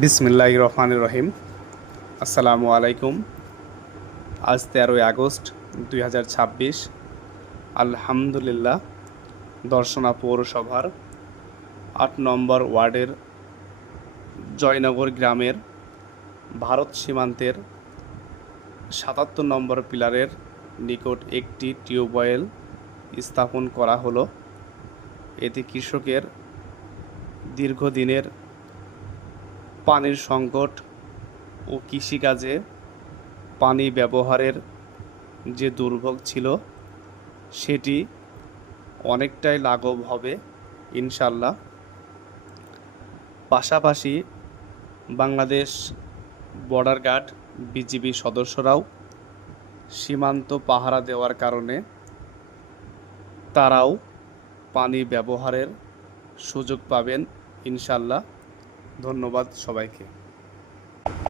বিসমিল্লাহির রহমানির রহিম। আসসালামু আলাইকুম। আজ 13ই আগস্ট 2026। আলহামদুলিল্লাহ, দর্শনা পৌরসভার 8 নম্বর ওয়ার্ডের জয়নগর গ্রামের ভারত সীমান্তের 77 নম্বর পিলারের নিকট একটি টিউবওয়েল স্থাপন করা হলো। এতে কৃষকের দীর্ঘদিনের পানির সংকট ও কৃষিকাজে পানি ব্যবহারের যে দুর্ভোগ ছিল সেটি অনেকটাই লাঘব হবে ইনশাল্লাহ। পাশাপাশি বাংলাদেশ বর্ডার গার্ড বিজিবি সদস্যরাও সীমান্ত পাহারা দেওয়ার কারণে তারাও পানি ব্যবহারের সুযোগ পাবেন ইনশাল্লাহ। ধন্যবাদ সবাইকে।